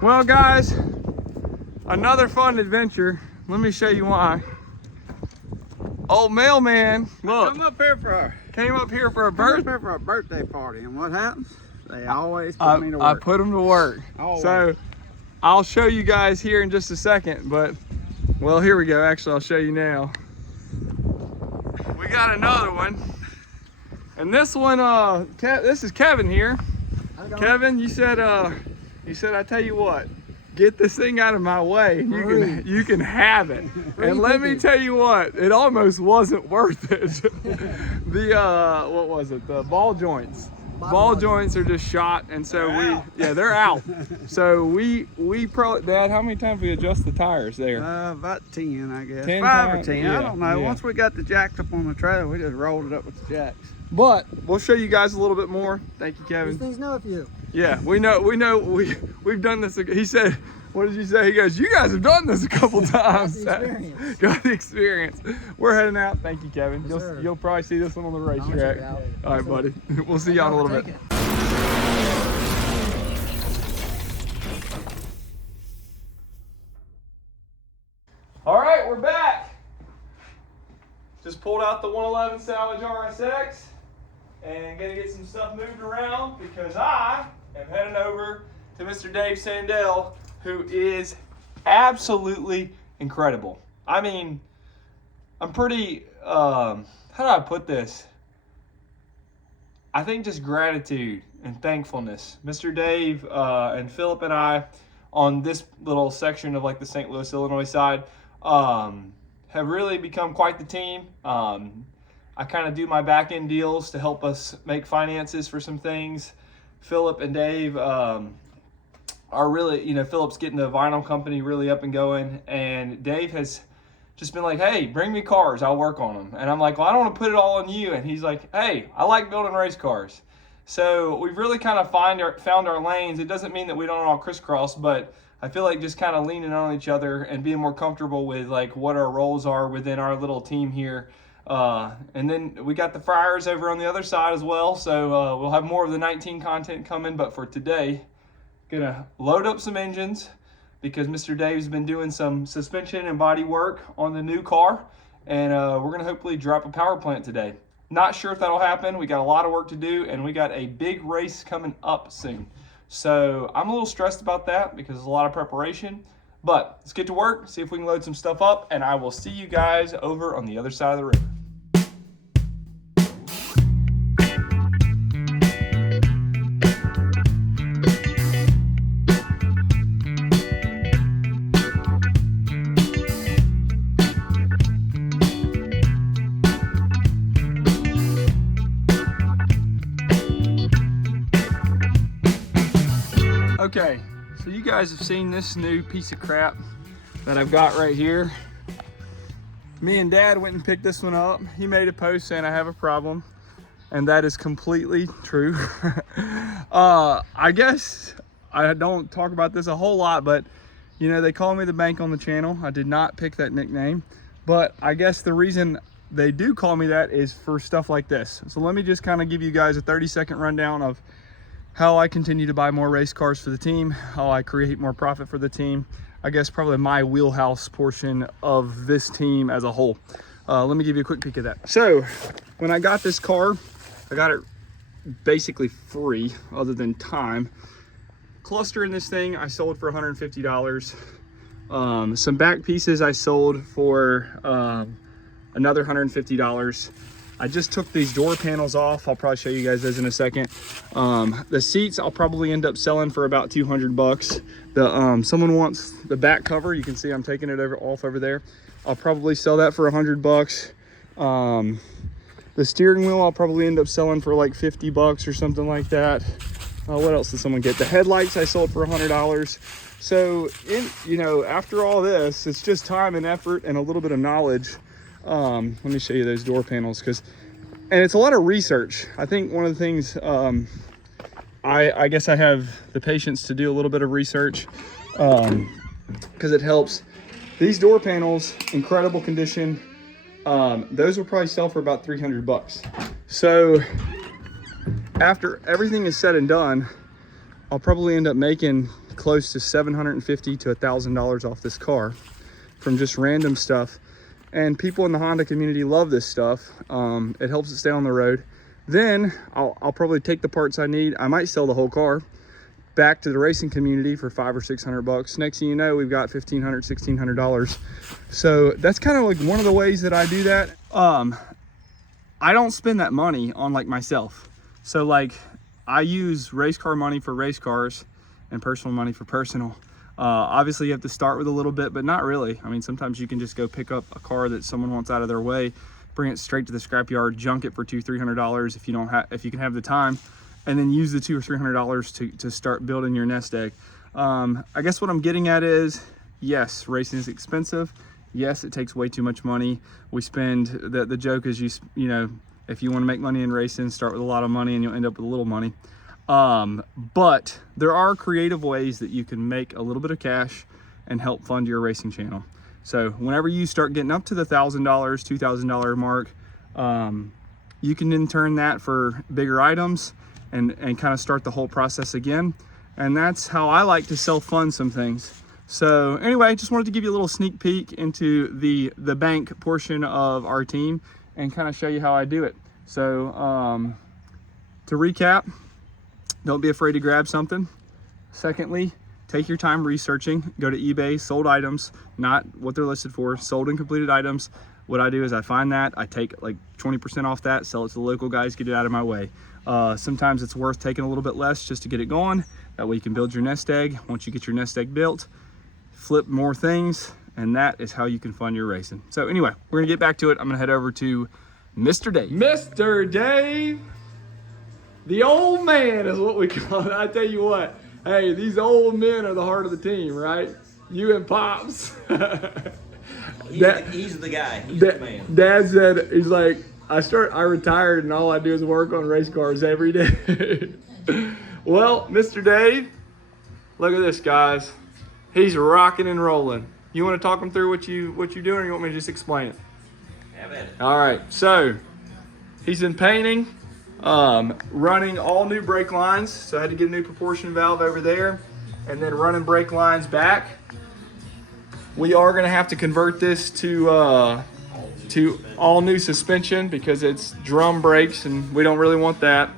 Well, guys, another fun adventure. Let me show you why. Old mailman, look. Came up here for a birthday party, and what happens? They always put me to work. I put him to work. Always. So I'll show you guys here in just a second, but well, here we go. Actually, I'll show you now. We got another one, and this one, this is Kevin here. Kevin, you said I tell you what, get this thing out of my way. You can have it. And let me tell you what, it almost wasn't worth it. The what was it? The ball joints. Ball joints are just shot, and so they're out. So we probably, Dad, how many times we adjust the tires there? About 10, I guess. 10 5 times, or 10. yeah, I don't know. yeah. Once we got the jacks up on the trailer, we just rolled it up with the jacks. But we'll show you guys a little bit more. Thank you, Kevin. These things know of you. Yeah, we know. We've done this. He said, what did you say? He goes, you guys have done this a couple times. Got the experience. Got the experience. We're heading out. Thank you, Kevin. Yes, You'll probably see this one on the racetrack. check it out. All right, buddy. We'll see y'all in a little bit. All right, we're back. Just pulled out the 111 salvage RSX and gonna get some stuff moved around because I am heading over to Mr. Dave Sandell, who is absolutely incredible. I mean, I'm pretty, how do I put this? I think just gratitude and thankfulness. Mr. Dave and Philip and I on this little section of like the St. Louis, Illinois side have really become quite the team. I kind of do my back end deals to help us make finances for some things. Philip and Dave are really, Philip's getting the vinyl company really up and going, and Dave has just been like, hey, bring me cars, I'll work on them. And I'm like, well, I don't want to put it all on you. And he's like, hey, I like building race cars. So we've really kind of found our lanes. It doesn't mean that we don't all crisscross, but I feel like just kind of leaning on each other and being more comfortable with like what our roles are within our little team here. And then we got the Friars over on the other side as well. So we'll have more of the 19 content coming. But for today, gonna load up some engines because Mr. Dave's been doing some suspension and body work on the new car. And we're gonna hopefully drop a power plant today. Not sure if that'll happen. We got a lot of work to do, and we got a big race coming up soon. So I'm a little stressed about that because there's a lot of preparation, but let's get to work, see if we can load some stuff up, and I will see you guys over on the other side of the river. Okay, so you guys have seen this new piece of crap that I've got right here. Me and Dad went and picked this one up. He made a post saying I have a problem, and that is completely true. I guess I don't talk about this a whole lot, but they call me the bank on the channel. I did not pick that nickname, but I guess the reason they do call me that is for stuff like this. So let me just kind of give you guys a 30-second rundown of how I continue to buy more race cars for the team, how I create more profit for the team. I guess probably my wheelhouse portion of this team as a whole. Let me give you a quick peek at that. So when I got this car, I got it basically free other than time. Cluster in this thing I sold for $150. Some back pieces I sold for another $150. I just took these door panels off. I'll probably show you guys those in a second. The seats I'll probably end up selling for about 200 bucks. Someone wants the back cover. You can see I'm taking it off over there. I'll probably sell that for 100 bucks. The steering wheel I'll probably end up selling for like 50 bucks or something like that. What else did someone get? The headlights I sold for $100. So after all this, it's just time and effort and a little bit of knowledge. Let me show you those door panels, and it's a lot of research. I think one of the things, I guess I have the patience to do a little bit of research, because it helps. These door panels, incredible condition. Those will probably sell for about 300 bucks. So after everything is said and done, I'll probably end up making close to $750 to $1,000 off this car from just random stuff. And people in the Honda community love this stuff. It helps it stay on the road. Then I'll probably take the parts I need. I might sell the whole car back to the racing community for $500 or $600. Next thing you know, we've got $1,500, $1,600. So that's kind of like one of the ways that I do that. I don't spend that money on like myself. So like I use race car money for race cars and personal money for personal. Obviously you have to start with a little bit, but not really. I mean, sometimes you can just go pick up a car that someone wants out of their way, bring it straight to the scrapyard, junk it for $200, $300 if you can have the time, and then use the $200 or $300 to start building your nest egg. I guess what I'm getting at is, yes, racing is expensive. Yes, it takes way too much money. We spend, the joke is you know, if you want to make money in racing, start with a lot of money and you'll end up with a little money. But there are creative ways that you can make a little bit of cash and help fund your racing channel. So whenever you start getting up to the $1,000, $2,000 mark, you can then turn that for bigger items and kind of start the whole process again. And that's how I like to self-fund some things. So anyway, just wanted to give you a little sneak peek into the bank portion of our team and kind of show you how I do it. So to recap, don't be afraid to grab something. Secondly, take your time researching. Go to eBay, sold items, not what they're listed for, sold and completed items. What I do is I find that, I take like 20% off that, sell it to the local guys, get it out of my way. Sometimes it's worth taking a little bit less just to get it going. That way you can build your nest egg. Once you get your nest egg built, flip more things, and that is how you can fund your racing. So anyway, we're gonna get back to it. I'm gonna head over to Mr. Dave. Mr. Dave, the old man is what we call it. I tell you what, hey, these old men are the heart of the team, right? You and Pops. He's the guy. He's the man. Dad said, he's like, I retired and all I do is work on race cars every day. Well, Mr. Dave, look at this, guys. He's rocking and rolling. You want to talk him through what you're doing, or you want me to just explain it? Have at it. All right, so he's been painting, running all new brake lines. So I had to get a new proportion valve over there, and then running brake lines back. We are going to have to convert this to all new suspension because it's drum brakes, and we don't really want that.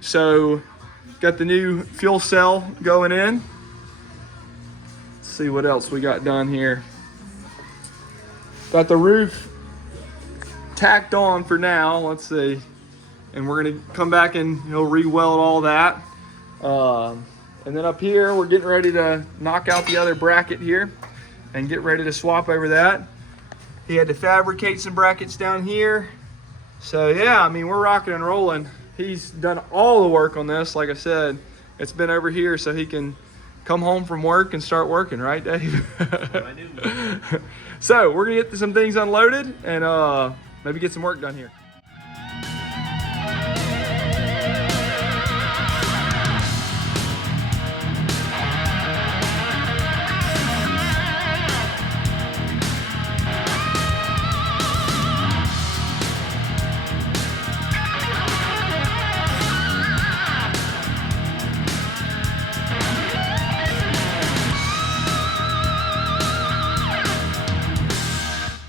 So got the new fuel cell going in. Let's see what else we got done here. Got the roof tacked on for now. Let's see. And we're gonna come back and re-weld all that. And then up here, we're getting ready to knock out the other bracket here and get ready to swap over that. He had to fabricate some brackets down here. So yeah, I mean, we're rocking and rolling. He's done all the work on this. Like I said, it's been over here so he can come home from work and start working, right, Dave? I do. So we're gonna get some things unloaded and maybe get some work done here.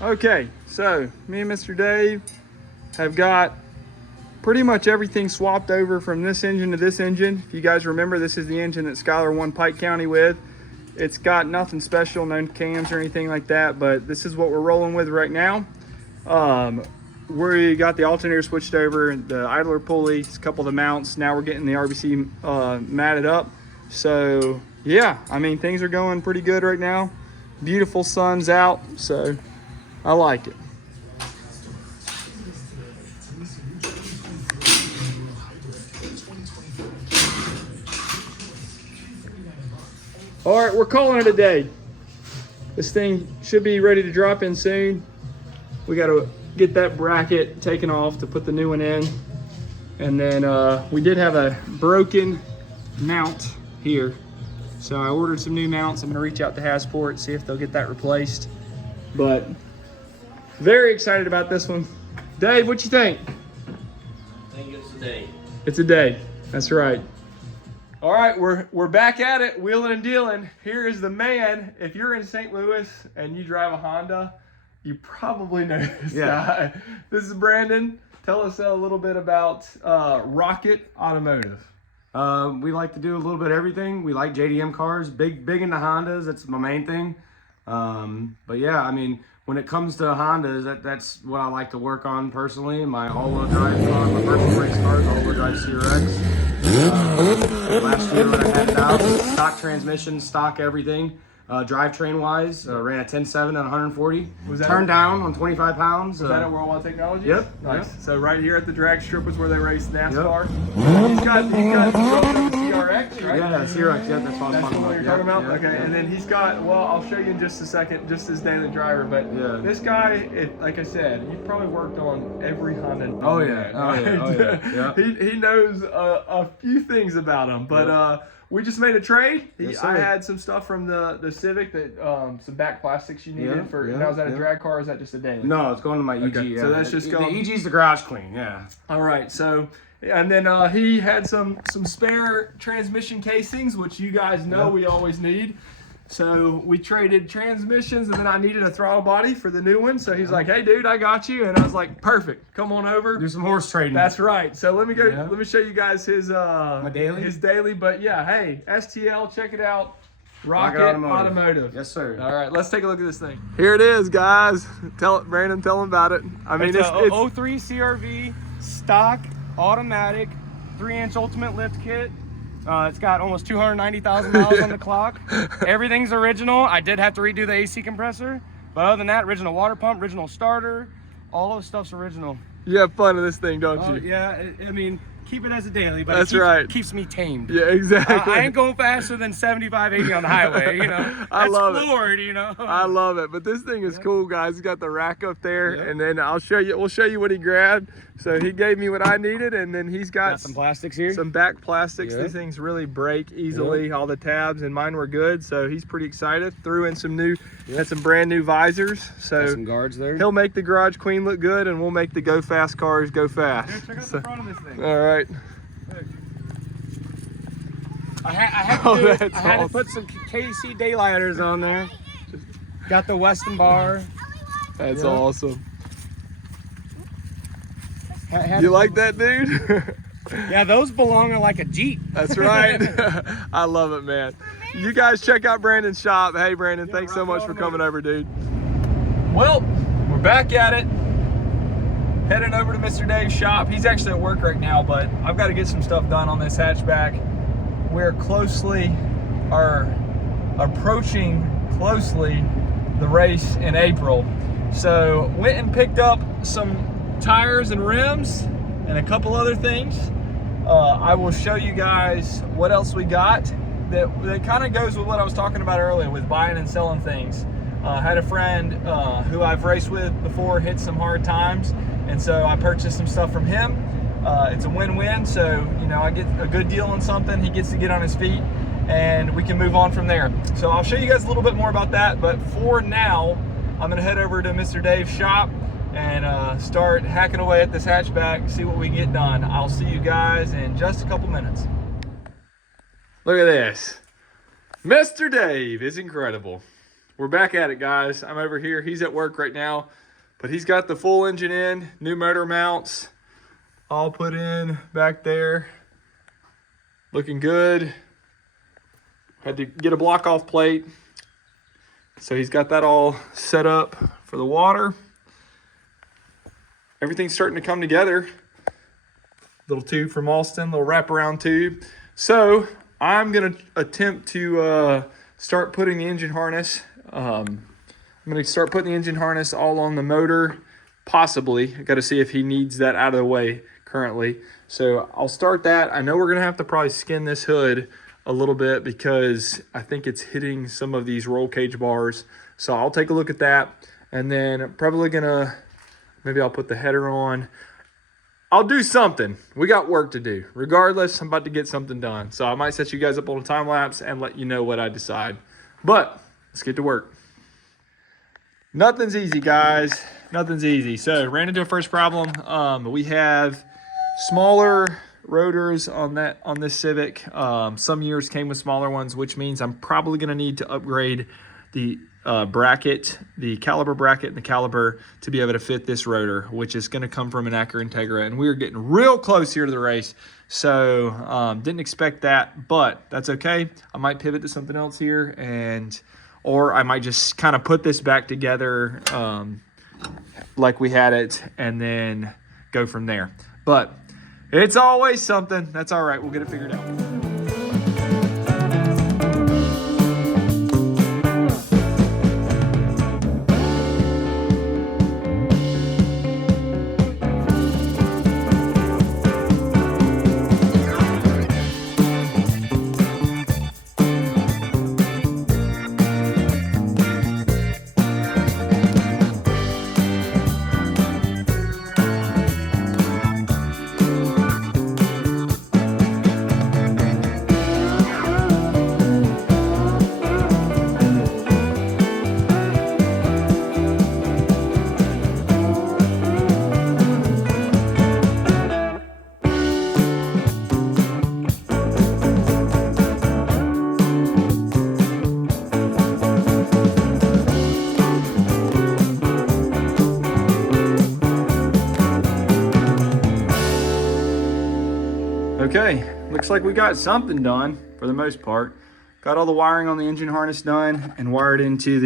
Okay, so me and Mr. Dave have got pretty much everything swapped over from this engine to this engine. If you guys remember, this is the engine that Skylar won Pike County with. It's got nothing special, no cams or anything like that, but this is what we're rolling with right now. We got the alternator switched over, the idler pulleys, a couple of the mounts. Now we're getting the RBC matted up. So yeah, I mean, things are going pretty good right now. Beautiful sun's out, so I like it. All right, we're calling it a day. This thing should be ready to drop in soon. We got to get that bracket taken off to put the new one in. And then we did have a broken mount here. So I ordered some new mounts. I'm gonna reach out to Hasport, see if they'll get that replaced. But very excited about this one. Dave, what you think? I think it's a day. It's a day, that's right. All right, we're back at it, wheeling and dealing. Here is the man. If you're in St. Louis and you drive a Honda, you probably know this guy. This is Brandon. Tell us a little bit about Rocket Automotive. We like to do a little bit of everything. We like JDM cars, big into Hondas. That's my main thing. But yeah, I mean, when it comes to Hondas, that's what I like to work on personally. My all-wheel drive car, my personal race cars, all-wheel drive CRX. Last year when I had it out, stock transmission, stock everything. Drivetrain wise, ran a 10.7 at 140. Was that turned down on 25 pounds? Was that at Worldwide Technologies? Yep. Nice. Yep. So right here at the drag strip was where they raced NASCAR. Yep. He's got the CRX, right? Yeah, CRX. Yeah, that's what I was That's talking what about. you're talking about? Yep, Okay, yep. and then he's got, well, I'll show you in just a second, just his daily driver, but this guy, like I said, you've probably worked on every Honda. Oh yeah, He knows a few things about them, but we just made a trade. I had some stuff from the Civic that some back plastics you needed for. Now is that a drag car or is that just a daily? No, it's going to my EG. Okay, so that's just going. The EG's the garage clean. Yeah. All right, so. And then he had some spare transmission casings, which you guys know we always need. So we traded transmissions, and then I needed a throttle body for the new one. So he's like, "Hey, dude, I got you," and I was like, "Perfect, come on over." Do some horse trading. That's right. So let me go. Let me show you guys his my daily. His daily. But yeah, hey, STL, check it out. Rocket Automotive. Yes, sir. All right, let's take a look at this thing. Here it is, guys. Brandon, tell them about it. I mean, it's a 03 CRV stock automatic 3-inch ultimate lift kit. It's got almost 290,000 miles on the clock. Everything's original. I did have to redo the AC compressor, but other than that, original water pump, original starter, all of the stuff's original. You have fun with this thing, don't you? Yeah, I mean, keep it as a daily, but keeps me tamed. Yeah, exactly. I ain't going faster than 75, 80 on the highway, you know. I love floored, you know. I love it. But this thing is cool, guys. He's got the rack up there, and then we'll show you what he grabbed. So he gave me what I needed, and then he's got some plastics here. Some back plastics. These things really break easily. All the tabs and mine were good, so he's pretty excited. Threw in some new, had some brand new visors. So got some guards there. He'll make the garage queen look good, and we'll make the go fast cars go fast. Here, check out the front of this thing. All right. I had to put some KC daylighters on there. Got the Weston bar. That's awesome. You like that, dude? Yeah, those belong in like a Jeep. That's right. I love it, man. You guys check out Brandon's shop. Hey, Brandon, thanks so much for coming over, dude. Well, we're back at it. Heading over to Mr. Dave's shop. He's actually at work right now, but I've got to get some stuff done on this hatchback. We're approaching closely the race in April. So went and picked up some tires and rims and a couple other things. I will show you guys what else we got that kind of goes with what I was talking about earlier with buying and selling things. Had a friend who I've raced with before hit some hard times, and so I purchased some stuff from him. It's a win-win, so you know, I get a good deal on something, he gets to get on his feet, and we can move on from there. So I'll show you guys a little bit more about that, but for now, I'm gonna head over to Mr. Dave's shop and start hacking away at this hatchback, see what we can get done. I'll see you guys in just a couple minutes. Look at this. Mr. Dave is incredible. We're back at it, guys. I'm over here. He's at work right now, but he's got the full engine in, new motor mounts, all put in back there. Looking good. Had to get a block off plate. So he's got that all set up for the water. Everything's starting to come together. Little tube from Alston, little wraparound tube. So I'm gonna attempt to start putting the engine harness. I'm gonna start putting the engine harness all on the motor, possibly. I gotta see if he needs that out of the way currently. So I'll start that. I know we're gonna have to probably skin this hood a little bit because I think it's hitting some of these roll cage bars. So I'll take a look at that, and then probably gonna, maybe I'll put the header on. I'll do something. We got work to do. Regardless, I'm about to get something done. So I might set you guys up on a time lapse and let you know what I decide. But let's get to work. Nothing's easy, guys. Nothing's easy. So ran into a first problem. We have smaller rotors on this Civic. Some years came with smaller ones, which means I'm probably going to need to upgrade the bracket, the caliber bracket and the caliber to be able to fit this rotor, which is going to come from an Acura Integra. And we're getting real close here to the race. So didn't expect that, but that's okay. I might pivot to something else here, or I might just kind of put this back together like we had it and then go from there. But it's always something. That's all right. We'll get it figured out. Okay, looks like we got something done for the most part. Got all the wiring on the engine harness done and wired into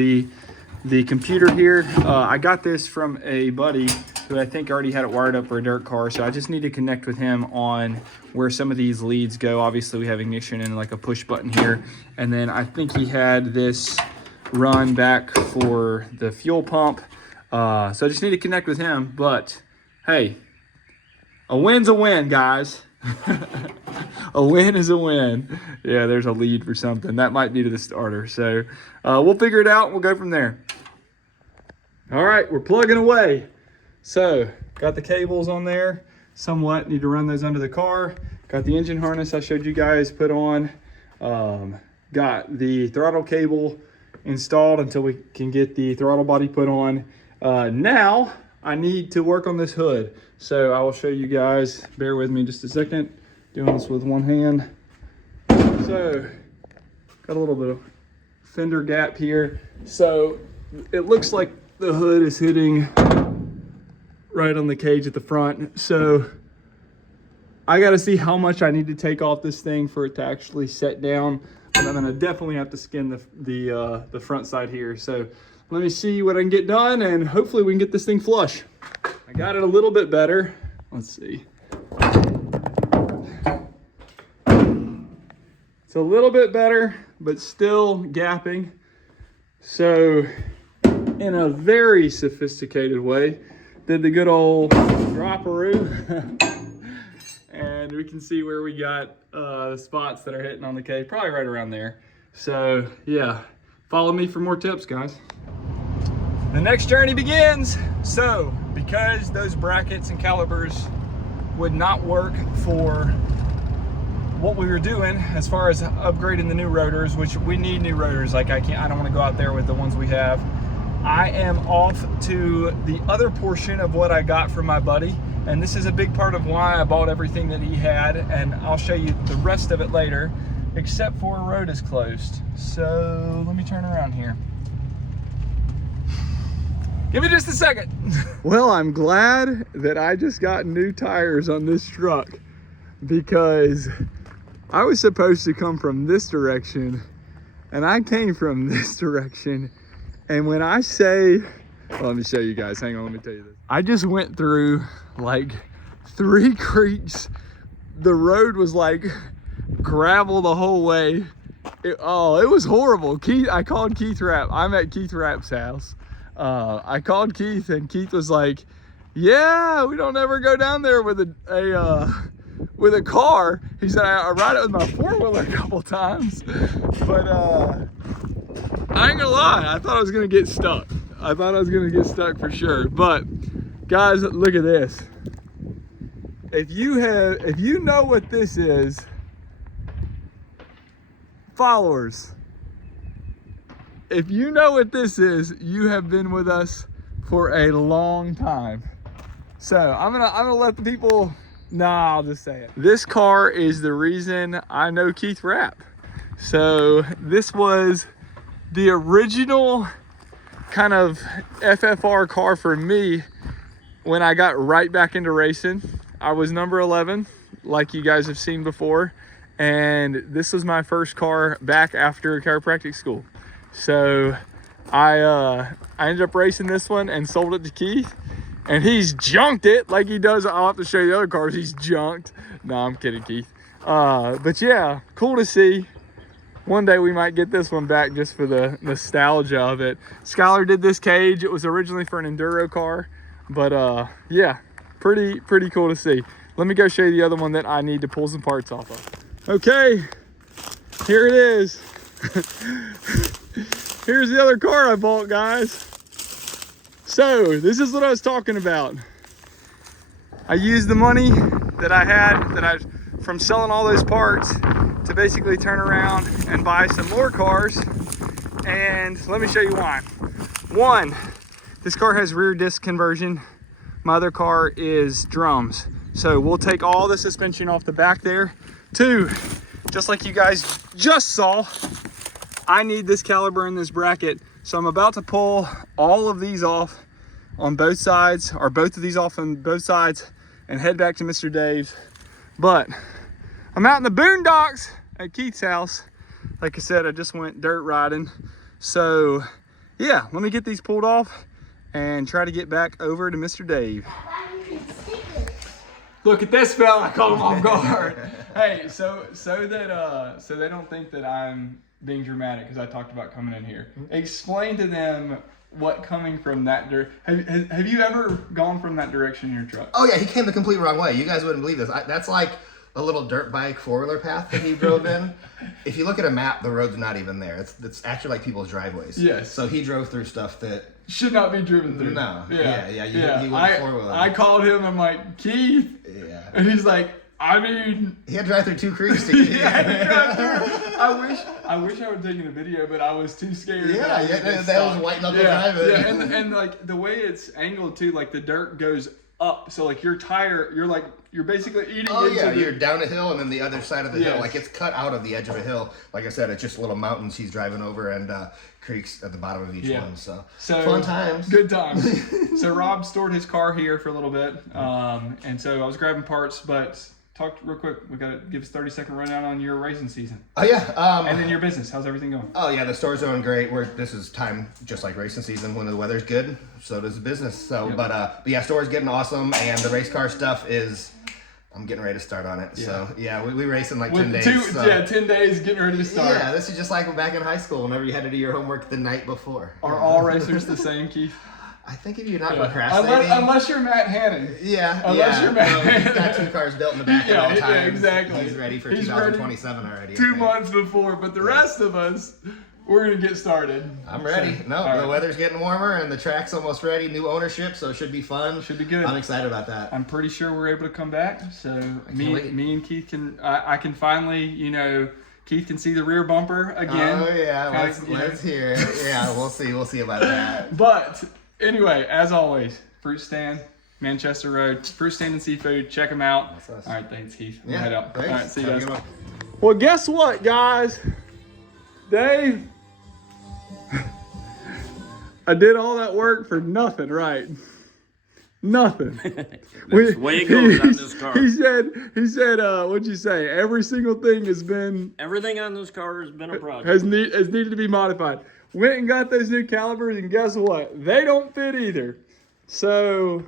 the computer here. I got this from a buddy who I think already had it wired up for a dirt car, so I just need to connect with him on where some of these leads go. Obviously we have ignition and like a push button here, and then I think he had this run back for the fuel pump. So I just need to connect with him, but hey, a win's a win, guys. A win is a win. Yeah, there's a lead for something. That might be to the starter. So we'll figure it out and we'll go from there. All right, we're plugging away. So got the cables on there somewhat. Need to run those under the car. Got the engine harness I showed you guys put on. Got the throttle cable installed until we can get the throttle body put on. Now I need to work on this hood. So I will show you guys, bear with me just a second, doing this with one hand. So got a little bit of fender gap here. So it looks like the hood is hitting right on the cage at the front. So I got to see how much I need to take off this thing for it to actually set down. But I'm gonna definitely have to skin the front side here. So let me see what I can get done and hopefully we can get this thing flush. I got it a little bit better. Let's see. It's a little bit better, but still gapping. So in a very sophisticated way, did the good old dropperoo. And we can see where we got the spots that are hitting on the cage, probably right around there. So yeah, follow me for more tips, guys. The next journey begins. So because those brackets and calibers would not work for what we were doing as far as upgrading the new rotors, which we need new rotors, like I don't want to go out there with the ones we have. I am off to the other portion of what I got from my buddy, and this is a big part of why I bought everything that he had, and I'll show you the rest of it later, except for a road is closed. So let me turn around here. Give me just a second. Well, I'm glad that I just got new tires on this truck, because I was supposed to come from this direction and I came from this direction. And when I say, well, let me show you guys, hang on, let me tell you this. I just went through like 3 creeks. The road was like gravel the whole way. It was horrible. I called Keith Rapp. I'm at Keith Rapp's house. I called Keith and Keith was like, yeah, we don't ever go down there with a car. He said, I ride it with my 4-wheeler a couple times, but I ain't gonna lie, I thought I was gonna get stuck. I thought I was gonna get stuck for sure. But guys, look at this. If you know what this is, followers, if you know what this is, you have been with us for a long time. So I'm gonna let the people Nah, I'll just say it. This car is the reason I know Keith Rapp. So this was the original kind of FFR car for me when I got right back into racing. I was number 11, like you guys have seen before. And this was my first car back after chiropractic school. So I ended up racing this one and sold it to Keith. And he's junked it like he does. I'll have to show you the other cars he's junked. No, I'm kidding, Keith. But yeah, cool to see. One day we might get this one back just for the nostalgia of it. Skylar did this cage. It was originally for an enduro car. But yeah, pretty cool to see. Let me go show you the other one that I need to pull some parts off of. Okay, here it is. Here's the other car I bought, guys. So this is what I was talking about. I used the money that I had from selling all those parts to basically turn around and buy some more cars. And let me show you why. One, this car has rear disc conversion. My other car is drums. So we'll take all the suspension off the back there. Two, just like you guys just saw, I need this caliber in this bracket. So I'm about to pull all of these off on both sides, or both of these off on both sides, and head back to Mr. Dave's. But I'm out in the boondocks at Keith's house. Like I said, I just went dirt riding. So yeah, let me get these pulled off and try to get back over to Mr. Dave. Look at this fella, I caught him off guard. Hey, so they don't think that I'm being dramatic because I talked about coming in here. Explain to them what coming from that have you ever gone from that direction in your truck? Oh yeah, he came the complete wrong way. You guys wouldn't believe this. That's like a little dirt bike four-wheeler path that he drove in. If you look at a map, the road's not even there. It's actually like people's driveways. Yes. So he drove through stuff that should not be driven through. No. Yeah. He went four-wheeler. I called him. I'm like, Keith. Yeah. And he's like, I mean, he had to drive through 2 creeks to get I wish I would have taken a video, but I was too scared. That was white knuckle driving. Yeah, and like the way it's angled too, like the dirt goes up, so like your tire, you're basically eating into you're down a hill and then the other side of the hill, like it's cut out of the edge of a hill. Like I said, it's just little mountains he's driving over and creeks at the bottom of each one. So fun times. Good times. So Rob stored his car here for a little bit, and so I was grabbing parts, but talk real quick. We got to give us a 30-second rundown on your racing season. Oh yeah. And then your business. How's everything going? Oh yeah, the store's doing great. This is time just like racing season. When the weather's good, so does the business. So, but yeah, store's getting awesome, and the race car stuff is. I'm getting ready to start on it. Yeah. So yeah, we race in like 10 days. 10 days getting ready to start. Yeah, this is just like back in high school. Whenever you had to do your homework the night before. Are all racers the same, Keith? I think if you're not procrastinating. Unless you're Matt Hannon. Yeah. Unless you're Matt Hannon. He's got 2 cars built in the back at all times. Yeah, exactly. He's ready for 2027 already. 2 months before, but the rest of us, we're going to get started. I'm ready. The weather's getting warmer and the track's almost ready. New ownership, so it should be fun. Should be good. I'm excited about that. I'm pretty sure we're able to come back. So me and Keith I can finally, Keith can see the rear bumper again. Oh yeah, let's hear it. Yeah, we'll see about that. But anyway, as always, Fruit Stand, Manchester Road, Fruit Stand and Seafood. Check them out. That's us. All right, thanks, Keith. Yeah, head out. thanks. All right, see you guys. Well, guess what, guys? Dave, I did all that work for nothing, right? Nothing. That's the way it goes on this car. He said, what'd you say? Every single thing has been... Everything on this car has been a project. Has needed to be modified. Went and got those new calipers, and guess what? They don't fit either. So,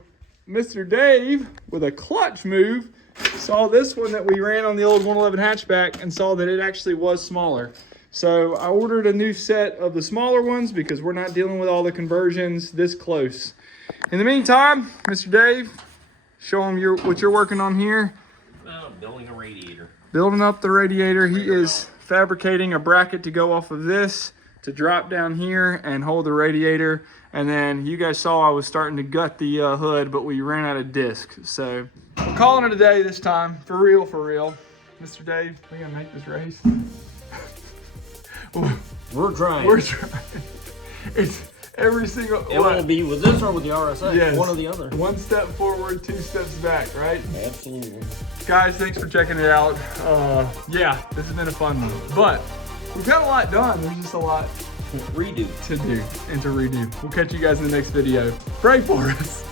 Mr. Dave, with a clutch move, saw this one that we ran on the old 111 hatchback and saw that it actually was smaller. So I ordered a new set of the smaller ones because we're not dealing with all the conversions this close. In the meantime, Mr. Dave, show him what you're working on here. Building a radiator. Building up the radiator. He is fabricating a bracket to go off of this to drop down here and hold the radiator. And then you guys saw I was starting to gut the hood, but we ran out of disc. So we're calling it a day this time. For real, for real. Mr. Dave, we gonna make this race? We're trying. We're trying. Every single. It will be with this or with the RSX. Yes. One or the other. 1 step forward, 2 steps back, right? Absolutely. Guys, thanks for checking it out. Yeah, this has been a fun one. But we've got a lot done. There's just a lot Redo. to do and to redo. We'll catch you guys in the next video. Pray for us.